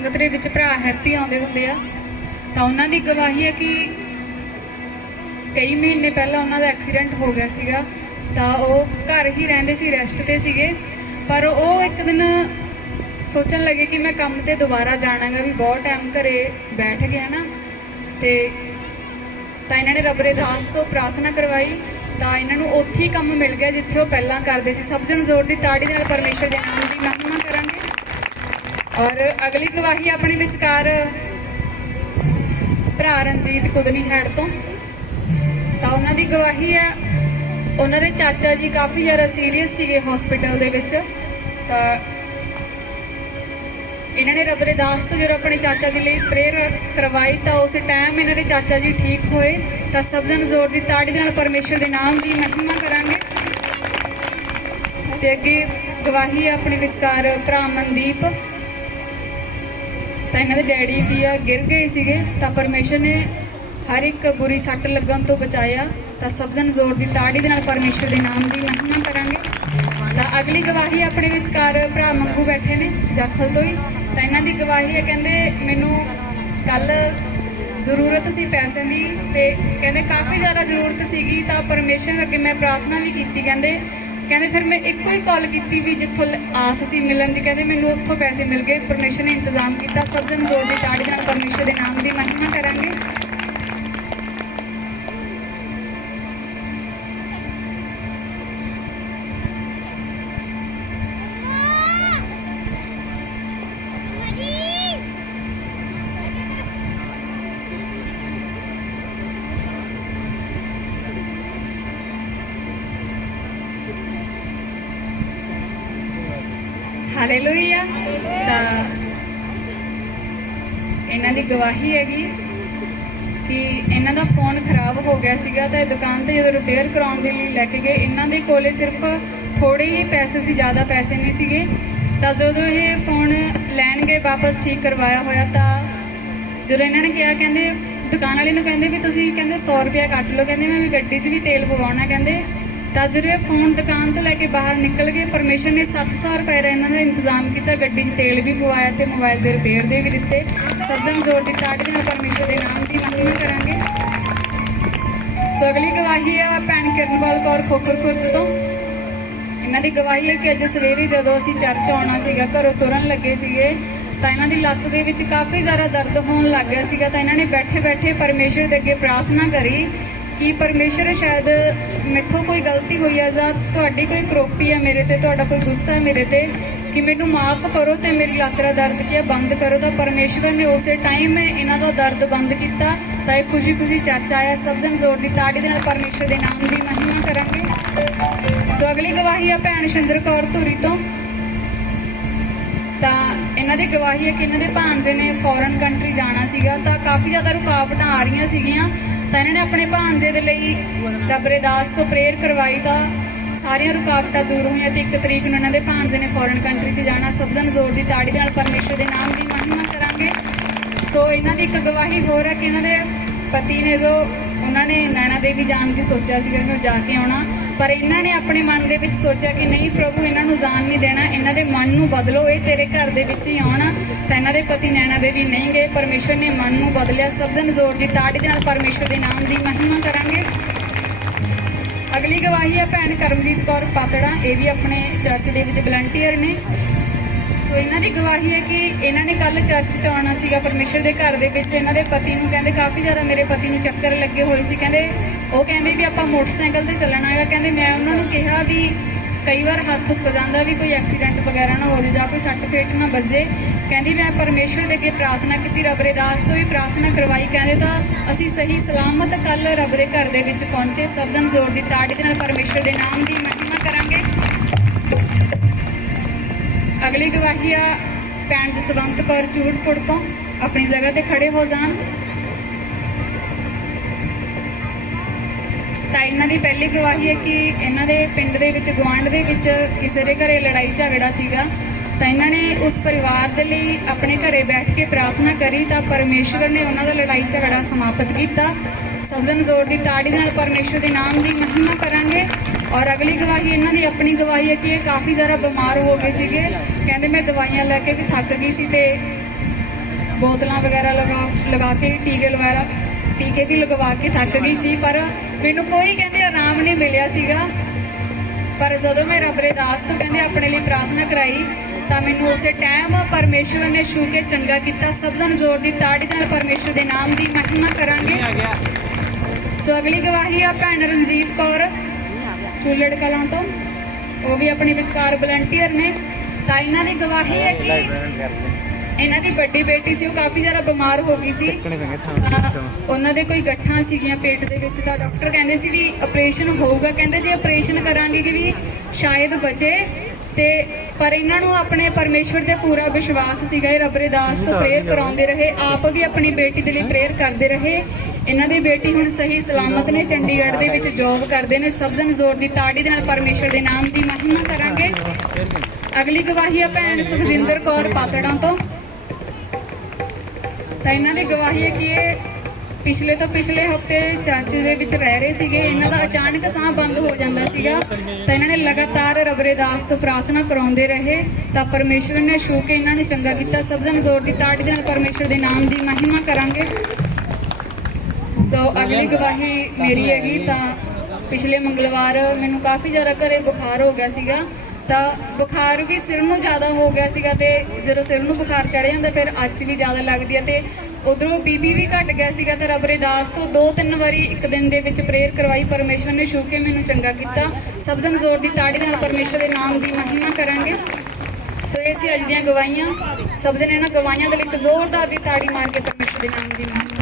ਸੰਗਤ ਦੇ ਵਿੱਚ ਭਰਾ ਹੈਪੀ ਆਉਂਦੇ ਹੁੰਦੇ ਆ। ਤਾਂ ਉਹਨਾਂ ਦੀ ਗਵਾਹੀ ਹੈ ਕਿ ਕਈ ਮਹੀਨੇ ਪਹਿਲਾਂ ਉਹਨਾਂ ਦਾ ਐਕਸੀਡੈਂਟ ਹੋ ਗਿਆ ਸੀਗਾ। ਤਾਂ ਉਹ ਘਰ ਹੀ ਰਹਿੰਦੇ ਸੀ ਰੈਸਟ ਤੇ ਸੀਗੇ। ਪਰ ਉਹ ਇੱਕ ਦਿਨ ਸੋਚਣ ਲੱਗੇ ਕਿ ਮੈਂ ਕੰਮ ਤੇ ਦੁਬਾਰਾ ਜਾਣਾਗਾ ਵੀ ਬਹੁਤ ਟਾਈਮ ਘਰੇ ਬੈਠ ਗਿਆ ਨਾ। ਤੇ ਤਾਂ ਇਹਨਾਂ ਨੇ ਰੱਬ ਦੇ ਦਾਸ ਤੋਂ ਪ੍ਰਾਰਥਨਾ ਕਰਵਾਈ। ਤਾਂ ਇਹਨਾਂ ਨੂੰ ਉੱਥੇ ਹੀ ਕੰਮ ਮਿਲ ਗਿਆ ਜਿੱਥੇ ਉਹ ਪਹਿਲਾਂ ਕਰਦੇ ਸੀ। ਸਭ ਤੋਂ ਜ਼ੋਰ ਦੀ ਤਾੜੀ ਨਾਲ ਪਰਮੇਸ਼ਰ ਦੇ ਨਾਮ ਦੀ ਮਹਿਮਾ ਕਰਾਂਗੇ। ਔਰ ਅਗਲੀ ਗਵਾਹੀ ਆਪਣੇ ਵਿਚਕਾਰ ਭਰਾ ਰਣਜੀਤ ਕੁਦਨੀ ਹੈਡ ਤੋਂ। ਤਾਂ ਉਹਨਾਂ ਦੀ ਗਵਾਹੀ ਹੈ ਉਹਨਾਂ ਦੇ ਚਾਚਾ ਜੀ ਕਾਫੀ ਜ਼ਿਆਦਾ ਸੀਰੀਅਸ ਸੀਗੇ ਹਸਪੀਟਲ ਦੇ ਵਿੱਚ। ਤਾਂ ਇਹਨਾਂ ਨੇ ਰੱਬ ਦੇ ਦਾਸ ਤੋਂ ਜਦੋਂ ਆਪਣੇ ਚਾਚਾ ਜੀ ਲਈ ਪ੍ਰੇਅਰ ਕਰਵਾਈ, ਤਾਂ ਉਸ ਟਾਈਮ ਇਹਨਾਂ ਦੇ ਚਾਚਾ ਜੀ ਠੀਕ ਹੋਏ। ਤਾਂ ਸਭ ਜਣ ਜ਼ੋਰ ਦੀ ਤਾੜੀ ਨਾਲ ਪਰਮੇਸ਼ਰ ਦੇ ਨਾਮ ਦੀ ਮਹਿਮਾ ਕਰਾਂਗੇ। ਤੇ ਅੱਗੇ ਗਵਾਹੀ ਹੈ ਆਪਣੇ ਵਿਚਕਾਰ ਭਰਾ ਮਨਦੀਪ। ਤਾਂ ਇਹਨਾਂ ਦੇ ਡੈਡੀ ਵੀ ਆ, ਗਿਰ ਗਏ ਸੀਗੇ ਤਾਂ ਪਰਮੇਸ਼ਰ ਨੇ ਹਰ ਇੱਕ ਬੁਰੀ ਸੱਟ ਲੱਗਣ ਤੋਂ ਬਚਾਇਆ ਤਾਂ ਸਬਜ਼ਨ ਜ਼ੋਰ ਦੀ ਤਾੜੀ ਦੇ ਨਾਲ ਪਰਮੇਸ਼ਰ ਦੇ ਨਾਮ ਦੀ ਮਹਿਮਾ ਕਰਾਂਗੇ। ਤਾਂ ਅਗਲੀ ਗਵਾਹੀ ਆਪਣੇ ਵਿਚਕਾਰ ਭਰਾ ਮੰਗੂ ਬੈਠੇ ਨੇ, ਜਾਖਲ ਤੋਂ ਹੀ। ਤਾਂ ਇਹਨਾਂ ਦੀ ਗਵਾਹੀ ਹੈ, ਕਹਿੰਦੇ ਮੈਨੂੰ ਕੱਲ ਜ਼ਰੂਰਤ ਸੀ ਪੈਸੇ ਦੀ ਤੇ ਕਹਿੰਦੇ ਕਾਫੀ ਜ਼ਿਆਦਾ ਜ਼ਰੂਰਤ ਸੀਗੀ ਤਾਂ ਪਰਮੇਸ਼ਰ ਅੱਗੇ ਮੈਂ ਪ੍ਰਾਰਥਨਾ ਵੀ ਕੀਤੀ, ਕਹਿੰਦੇ ਕਹਿੰਦੇ ਫਿਰ ਮੈਂ ਇੱਕੋ ਹੀ ਕਾਲ ਕੀਤੀ ਵੀ ਜਿੱਥੋਂ ਲ- ਆਸ ਸੀ ਮਿਲਣ ਦੀ, ਕਹਿੰਦੇ ਮੈਨੂੰ ਉੱਥੋਂ ਪੈਸੇ ਮਿਲ ਗਏ, ਪਰਮੇਸ਼ਰ ਨੇ ਇੰਤਜ਼ਾਮ ਕੀਤਾ ਸਭ ਜਨ ਜ਼ੋਰ ਦੀ ਤਾੜੀ ਨਾਲ ਪਰਮੇਸ਼ਰ ਦੇ ਨਾਮ ਦੀ ਮਹਿਮਾ ਕਰਾਂਗੇ ਹਾਲੇਲੂਇਆ ਤਾਂ ਇਹਨਾਂ ਦੀ ਗਵਾਹੀ ਹੈਗੀ ਕਿ ਇਹਨਾਂ ਦਾ ਫੋਨ ਖਰਾਬ ਹੋ ਗਿਆ ਸੀਗਾ ਤਾਂ ਇਹ ਦੁਕਾਨ ਤੇ ਜਦੋਂ ਰਿਪੇਅਰ ਕਰਾਉਣ ਦੇ ਲਈ ਲੈ ਕੇ ਗਏ, ਇਹਨਾਂ ਦੇ ਕੋਲੇ ਸਿਰਫ ਥੋੜੇ ਹੀ ਪੈਸੇ ਸੀ, ਜ਼ਿਆਦਾ ਪੈਸੇ ਨਹੀਂ ਸੀਗੇ। ਤਾਂ ਜਦੋਂ ਇਹ ਫੋਨ ਲੈਣ ਗਏ ਵਾਪਸ ਠੀਕ ਕਰਵਾਇਆ ਹੋਇਆ, ਤਾਂ ਜਦੋਂ ਇਹਨਾਂ ਨੇ ਕਿਹਾ, ਕਹਿੰਦੇ ਦੁਕਾਨ ਵਾਲੇ ਨੂੰ ਕਹਿੰਦੇ ਵੀ ਤੁਸੀਂ ਕਹਿੰਦੇ 100 ਰੁਪਇਆ ਕੱਟ ਲਓ, ਕਹਿੰਦੇ ਮੈਂ ਵੀ ਗੱਡੀ 'ਚ ਵੀ ਤੇਲ ਪਵਾਉਣਾ, ਕਹਿੰਦੇ ਤਾਂ ਜਦੋਂ ਇਹ ਫੋਨ ਦੁਕਾਨ ਤੋਂ ਲੈ ਕੇ ਬਾਹਰ ਨਿਕਲ ਗਏ। ਪਰਮੇਸ਼ਰ ਨੇ 700 ਰੁਪਏ ਦਾ ਇਹਨਾਂ ਦਾ ਇੰਤਜ਼ਾਮ ਕੀਤਾ। ਗੱਡੀ 'ਚ ਤੇਲ ਵੀ ਪਵਾਇਆ ਤੇ ਮੋਬਾਈਲ ਦੇ ਰਿਪੇਅਰ ਦੇ ਵੀ ਦਿੱਤੇ। ਸੱਜਣ ਜ਼ੋਰ ਦੀ ਤਾੜੀ ਦੇ ਨਾਲ ਪਰਮੇਸ਼ਰ ਦੇ ਨਾਮ ਦੀ ਮਹਿਮਾ ਕਰਾਂਗੇ। ਸੋ ਅਗਲੀ ਗਵਾਹੀ ਹੈ ਭੈਣ ਕਿਰਨਵਾਲ ਕੌਰ ਖੋਖਰ ਖੁਰਦ ਤੋਂ। ਇਹਨਾਂ ਦੀ ਗਵਾਹੀ ਹੈ ਕਿ ਅੱਜ ਸਵੇਰੇ ਜਦੋਂ ਅਸੀਂ ਚਰਚ ਆਉਣਾ ਸੀਗਾ, ਘਰੋਂ ਤੁਰਨ ਲੱਗੇ ਸੀਗੇ, ਤਾਂ ਇਹਨਾਂ ਦੀ ਲੱਤ ਦੇ ਵਿੱਚ ਕਾਫੀ ਜ਼ਿਆਦਾ ਦਰਦ ਹੋਣ ਲੱਗ ਗਿਆ ਸੀਗਾ। ਤਾਂ ਇਹਨਾਂ ਨੇ ਬੈਠੇ ਬੈਠੇ ਪਰਮੇਸ਼ਰ ਦੇ ਅੱਗੇ ਪ੍ਰਾਰਥਨਾ ਕਰੀ ਕਿ ਪਰਮੇਸ਼ਰ ਸ਼ਾਇਦ ਮੇਥੋਂ ਕੋਈ ਗਲਤੀ ਹੋਈ ਹੈ ਜਾਂ ਤੁਹਾਡੀ ਕੋਈ ਕਰੋਪੀ ਹੈ ਮੇਰੇ ਤੇ, ਤੁਹਾਡਾ ਕੋਈ ਗੁੱਸਾ ਹੈ ਮੇਰੇ ਤੇ ਕਿ ਮੈਨੂੰ ਮਾਫ ਕਰੋ ਤੇ ਮੇਰੀ ਲੱਤ ਦਾ ਦਰਦ ਕੀ ਹੈ ਬੰਦ ਕਰੋ ਤਾਂ ਪਰਮੇਸ਼ਰ ਨੇ ਉਸੇ ਟਾਈਮ ਇਹਨਾਂ ਦਾ ਦਰਦ ਬੰਦ ਕੀਤਾ ਤਾਂ ਇਹ ਖੁਸ਼ੀ-ਖੁਸ਼ੀ ਚਰਚ ਆਇਆ ਸਭ ਜਨ ਜ਼ੋਰ ਦੀ ਤਾੜੀ ਦੇ ਨਾਲ ਪਰਮੇਸ਼ਰ ਦੇ ਨਾਮ ਦੀ ਮਹਿਮਾ ਕਰਾਂਗੇ। ਸੋ ਅਗਲੀ ਗਵਾਹੀ ਆ ਭੈਣ ਸ਼ਿੰਦਰ ਕੌਰ ਧੂਰੀ ਤੋਂ। ਇਹਨਾਂ ਦੀ ਗਵਾਹੀ ਹੈ ਕਿ ਇਹਨਾਂ ਦੇ ਭਾਂਜੇ ਨੇ ਫੋਰਨ ਕੰਟਰੀ ਜਾਣਾ ਸੀਗਾ, ਤਾਂ ਕਾਫੀ ਜ਼ਿਆਦਾ ਰੁਕਾਵਟਾਂ ਆ ਰਹੀਆਂ ਸੀਗੀਆਂ। ਤਾਂ ਇਹਨਾਂ ਨੇ ਆਪਣੇ ਭਾਂਜੇ ਦੇ ਲਈ ਰੱਬ ਦੇ ਦਾਸ ਤੋਂ ਪ੍ਰੇਅਰ ਕਰਵਾਈ, ਤਾਂ ਸਾਰੀਆਂ ਰੁਕਾਵਟਾਂ ਦੂਰ ਹੋਈਆਂ ਤੇ ਇੱਕ ਤਰੀਕ ਨੂੰ ਇਹਨਾਂ ਦੇ ਭਾਂਜੇ ਨੇ ਫੋਰਨ ਕੰਟਰੀ 'ਚ ਜਾਣਾ। ਸਭ ਜ਼ੋਰ ਦੀ ਤਾੜੀ ਨਾਲ ਪਰਮੇਸ਼ਰ ਦੇ ਨਾਮ ਦੀ ਮਹਿਮਾ ਕਰਾਂਗੇ। ਸੋ ਇਹਨਾਂ ਦੀ ਇੱਕ ਗਵਾਹੀ ਹੋਰ ਹੈ ਕਿ ਇਹਨਾਂ ਦੇ ਪਤੀ ਨੇ ਜੋ ਉਹਨਾਂ ਨੇ ਨੈਣਾ ਦੇਵੀ ਜਾਣ ਦੀ ਸੋਚਿਆ ਸੀ ਕਿ ਉਹ ਜਾ ਕੇ ਆਉਣਾ। ਪਰ ਇਹਨਾਂ ਨੇ ਆਪਣੇ ਮਨ ਦੇ ਵਿੱਚ ਸੋਚਿਆ ਕਿ ਨਹੀਂ, ਪ੍ਰਭੂ ਇਹਨਾਂ ਨੂੰ ਜਾਣ ਨਹੀਂ ਦੇਣਾ, ਇਹਨਾਂ ਦੇ ਮਨ ਨੂੰ ਬਦਲੋ, ਇਹ ਤੇਰੇ ਘਰ ਦੇ ਵਿੱਚ ਹੀ ਆਉਣਾ, ਤਾਂ ਇਹਨਾਂ ਦੇ ਪਤੀ ਨੈਣਾ ਦੇਵੀ ਨਹੀਂ ਗਏ। ਪਰਮੇਸ਼ਰ ਨੇ ਮਨ ਨੂੰ ਬਦਲਿਆ ਸਬਜ਼ਨ ਜ਼ੋਰ ਦੀ ਤਾੜੀ ਦੇ ਨਾਲ ਪਰਮੇਸ਼ਰ ਦੇ ਨਾਮ ਦੀ ਮਹਿਮਾ ਕਰਾਂਗੇ। ਅਗਲੀ ਗਵਾਹੀ ਹੈ ਭੈਣ ਕਰਮਜੀਤ ਕੌਰ ਪਾਤੜਾ, ਇਹ ਵੀ ਆਪਣੇ ਚਰਚ ਦੇ ਵਿੱਚ ਵਲੰਟੀਅਰ ਨੇ। ਸੋ ਇਹਨਾਂ ਦੀ ਗਵਾਹੀ ਹੈ ਕਿ ਇਹਨਾਂ ਨੇ ਕੱਲ ਚਰਚ ਚ ਆਉਣਾ ਸੀਗਾ, ਪਰਮੇਸ਼ਰ ਦੇ ਘਰ ਦੇ ਵਿੱਚ। ਇਹਨਾਂ ਦੇ ਪਤੀ ਨੂੰ ਕਹਿੰਦੇ ਕਾਫੀ ਜ਼ਿਆਦਾ ਮੇਰੇ ਪਤੀ ਨੂੰ ਚੱਕਰ ਲੱਗੇ ਹੋਏ ਸੀ। ਕਹਿੰਦੇ, ਉਹ ਕਹਿੰਦੇ ਵੀ ਆਪਾਂ ਮੋਟਰਸਾਈਕਲ ਤੇ ਚੱਲਣਾ ਹੈਗਾ। ਕਹਿੰਦੇ ਮੈਂ ਉਹਨਾਂ ਨੂੰ ਕਿਹਾ ਵੀ ਕਈ ਵਾਰ ਹੱਥ ਉੱਪ ਜਾਂਦਾ ਵੀ ਕੋਈ ਐਕਸੀਡੈਂਟ ਵਗੈਰਾ ਨਾ ਹੋ ਜਾਵੇ ਜਾਂ ਕੋਈ ਸੱਟ ਫੇਟ ਨਾ ਵੱਜੇ। ਕਹਿੰਦੀ ਮੈਂ ਪਰਮੇਸ਼ਰ ਦੇ ਅੱਗੇ ਪ੍ਰਾਰਥਨਾ ਕੀਤੀ, ਰੱਬ ਦੇ ਦਾਸ ਤੋਂ ਵੀ ਪ੍ਰਾਰਥਨਾ ਕਰਵਾਈ। ਕਹਿੰਦੇ ਤਾਂ ਅਸੀਂ ਸਹੀ ਸਲਾਮਤ ਕੱਲ ਰੱਬ ਦੇ ਘਰ ਦੇ ਵਿੱਚ ਪਹੁੰਚੇ, ਸਭ ਜਨ ਜ਼ੋਰ ਦੀ ਤਾੜੀ ਦੇ ਨਾਲ ਪਰਮੇਸ਼ਰ ਦੇ ਨਾਮ ਦੀ ਮਹਿਮਾ ਕਰਾਂਗੇ। ਅਗਲੀ ਗਵਾਹੀ ਆ ਭੈਣ ਜਸਵੰਤ ਕੌਰ ਚੂੜਪੁਰ ਤੋਂ ਆਪਣੀ ਜਗ੍ਹਾ ਤੇ ਖੜੇ ਹੋ ਜਾਣ। ਤਾਂ ਇਹਨਾਂ ਦੀ ਪਹਿਲੀ ਗਵਾਹੀ ਹੈ ਕਿ ਇਹਨਾਂ ਦੇ ਪਿੰਡ ਦੇ ਵਿੱਚ ਗਵਾਂਢ ਦੇ ਵਿੱਚ ਕਿਸੇ ਦੇ ਘਰੇ ਲੜਾਈ ਝਗੜਾ ਸੀਗਾ। ਤਾਂ ਇਹਨਾਂ ਨੇ ਉਸ ਪਰਿਵਾਰ ਦੇ ਲਈ ਆਪਣੇ ਘਰੇ ਬੈਠ ਕੇ ਪ੍ਰਾਰਥਨਾ ਕਰੀ ਤਾਂ ਪਰਮੇਸ਼ਵਰ ਨੇ ਉਹਨਾਂ ਦਾ ਲੜਾਈ ਝਗੜਾ ਸਮਾਪਤ ਕੀਤਾ। ਸਬਜ਼ਨ ਜ਼ੋਰ ਦੀ ਤਾੜੀ ਨਾਲ ਪਰਮੇਸ਼ਵਰ ਦੇ ਨਾਮ ਦੀ ਮਹਿਮਾ ਕਰਾਂਗੇ। ਔਰ ਅਗਲੀ ਗਵਾਹੀ ਇਹਨਾਂ ਦੀ ਆਪਣੀ ਗਵਾਹੀ ਹੈ ਕਿ ਇਹ ਕਾਫੀ ਜ਼ਿਆਦਾ ਬਿਮਾਰ ਹੋ ਗਏ ਸੀਗੇ। ਕਹਿੰਦੇ ਮੈਂ ਦਵਾਈਆਂ ਲੈ ਕੇ ਵੀ ਥੱਕ ਗਈ ਸੀ ਤੇ ਬੋਤਲਾਂ ਵਗੈਰਾ ਲਗਾ ਲਗਾ ਕੇ, ਟੀਕੇ ਵਗੈਰਾ, ਟੀਕੇ ਵੀ ਲਗਵਾ ਕੇ ਥੱਕ ਗਈ ਸੀ, ਪਰ ਮੈਨੂੰ ਕੋਈ ਕਹਿੰਦੇ ਆਰਾਮ ਨਹੀਂ ਮਿਲਿਆ ਸੀਗਾ। ਪਰ ਜਦੋਂ ਮੈਂ ਰੱਬ ਦੇ ਦਾਸ ਤੋਂ ਕਹਿੰਦੇ ਆਪਣੇ ਲਈ ਪ੍ਰਾਰਥਨਾ ਕਰਾਈ, ਤਾਂ ਮੈਨੂੰ ਉਸੇ ਟਾਈਮ ਪਰਮੇਸ਼ਵਰ ਨੇ ਛੂ ਕੇ ਚੰਗਾ ਕੀਤਾ। ਸਭ ਜਨ ਜ਼ੋਰ ਦੀ ਤਾੜੀ ਨਾਲ ਪਰਮੇਸ਼ਵਰ ਦੇ ਨਾਮ ਦੀ ਮਹਿਮਾ ਕਰਾਂਗੇ। ਸੋ ਅਗਲੀ ਗਵਾਹੀ ਆ ਭੈਣ ਰਣਜੀਤ ਕੌਰ। ਚੂਲੜ ਕਲਾਂ ਤੋਂ ਉਹ ਵੀ ਆਪਣੀ ਵਿਚਕਾਰ ਵਲੰਟੀਅਰ ਨੇ। ਤਾਂ ਇਹਨਾਂ ਦੀ ਗਵਾਹੀ ਹੈ ਕਿ ਇਹਨਾਂ ਦੀ ਵੱਡੀ ਬੇਟੀ ਸੀ ਉਹ ਕਾਫੀ ਜ਼ਿਆਦਾ ਬਿਮਾਰ ਹੋ ਗਈ ਸੀ। ਉਹਨਾਂ ਦੇ ਕੋਈ ਗੱਠਾਂ ਸੀਗੀਆਂ ਪੇਟ ਦੇ ਵਿੱਚ ਤਾਂ ਡਾਕਟਰ ਕਹਿੰਦੇ ਸੀ ਵੀ ਆਪਰੇਸ਼ਨ ਹੋਊਗਾ। ਕਹਿੰਦੇ ਜੇ ਆਪਰੇਸ਼ਨ ਕਰਾਂਗੇ ਕਿ ਵੀ ਸ਼ਾਇਦ ਬਚੇ ਤੇ ਪਰ ਇਹਨਾਂ ਨੂੰ ਆਪਣੇ ਪਰਮੇਸ਼ਵਰ ਤੇ ਪੂਰਾ ਵਿਸ਼ਵਾਸ ਸੀਗਾ, ਇਹ ਰੱਬ ਦਾਸ ਤੋਂ ਪ੍ਰੇਅਰ ਕਰਾਉਂਦੇ ਰਹੇ, ਆਪ ਵੀ ਆਪਣੀ ਬੇਟੀ ਦੇ ਲਈ ਪ੍ਰੇਅਰ ਕਰਦੇ ਰਹੇ। ਇਹਨਾਂ ਦੀ ਬੇਟੀ ਹੁਣ ਸਹੀ ਸਲਾਮਤ ਨੇ, ਚੰਡੀਗੜ੍ਹ ਦੇ ਵਿੱਚ ਜੌਬ ਕਰਦੇ ਨੇ ਸਬਜ਼ਨ ਜ਼ੋਰ ਦੀ ਤਾੜੀ ਦੇ ਨਾਲ ਪਰਮੇਸ਼ਵਰ ਦੇ ਨਾਮ ਦੀ ਮਹਿਮਾ ਕਰਾਂਗੇ। ਅਗਲੀ ਗਵਾਹੀ ਹੈ ਭੈਣ ਸੁਖਜਿੰਦਰ ਕੌਰ ਪਾਤੜਾਂ ਤੋਂ। ਤਾਂ ਇਹਨਾਂ ਦੀ ਗਵਾਹੀ ਹੈ ਕਿ ਇਹ ਪਿਛਲੇ ਤੋਂ ਪਿਛਲੇ ਹਫ਼ਤੇ ਚਰਚ ਦੇ ਵਿੱਚ ਰਹਿ ਰਹੇ ਸੀਗੇ। ਇਹਨਾਂ ਦਾ ਅਚਾਨਕ ਸਾਹ ਬੰਦ ਹੋ ਜਾਂਦਾ ਸੀਗਾ। ਤਾਂ ਇਹਨਾਂ ਨੇ ਲਗਾਤਾਰ ਰਬਰੇ ਦਾਸ ਤੋਂ ਪ੍ਰਾਰਥਨਾ ਕਰਾਉਂਦੇ ਰਹੇ। ਤਾਂ ਪਰਮੇਸ਼ਵਰ ਨੇ ਛੂ ਕੇ ਇਹਨਾਂ ਨੂੰ ਚੰਗਾ ਕੀਤਾ। ਸਭ ਜ਼ੋਰ ਦੀ ਤਾੜੀ ਦੇ ਨਾਲ ਪਰਮੇਸ਼ਵਰ ਦੇ ਨਾਮ ਦੀ ਮਹਿਮਾ ਕਰਾਂਗੇ। ਸੋ ਅਗਲੀ ਗਵਾਹੀ ਮੇਰੀ ਹੈਗੀ। ਤਾਂ ਪਿਛਲੇ ਮੰਗਲਵਾਰ ਮੈਨੂੰ ਕਾਫੀ ਜ਼ਿਆਦਾ ਘਰੇ ਬੁਖਾਰ ਹੋ ਗਿਆ ਸੀਗਾ। ਤਾਂ ਬੁਖਾਰ ਵੀ ਸਿਰ ਨੂੰ ਜ਼ਿਆਦਾ ਹੋ ਗਿਆ ਸੀਗਾ ਤੇ ਜਦੋਂ ਸਿਰ ਨੂੰ ਬੁਖਾਰ ਚੜ ਜਾਂਦਾ, ਫਿਰ ਅੱਜ ਵੀ ਜ਼ਿਆਦਾ ਲੱਗਦੀ ਹੈ ਤੇ ਉਧਰੋਂ ਬੀਬੀ ਵੀ ਘਟ ਗਿਆ ਸੀਗਾ ਤੇ ਰੱਬ ਦੇ ਦਾਸ ਤੋਂ ਦੋ ਤਿੰਨ ਵਾਰੀ ਇੱਕ ਦਿਨ ਦੇ ਵਿੱਚ ਪ੍ਰੇਅਰ ਕਰਵਾਈ, ਪਰਮੇਸ਼ਵਰ ਨੇ ਛੂ ਕੇ ਮੈਨੂੰ ਚੰਗਾ ਕੀਤਾ। ਸਭ ਜਨ ਜ਼ੋਰ ਦੀ ਤਾੜੀ ਨਾਲ ਪਰਮੇਸ਼ਵਰ ਦੇ ਨਾਮ ਦੀ ਮਹਿਮਾ ਕਰਾਂਗੇ। ਸੋ ਇਹ ਸੀ ਅੱਜ ਦੀਆਂ ਗਵਾਹੀਆਂ। ਸਭ ਜਣੇ ਇਹਨਾਂ ਗਵਾਹੀਆਂ ਦੇ ਵਿੱਚ ਜ਼ੋਰਦਾਰ ਦੀ ਤਾੜੀ ਮਾਰ ਕੇ ਪਰਮੇਸ਼ਵਰ ਦੇ ਨਾਮ ਦੀ ਮਹਿਮਾ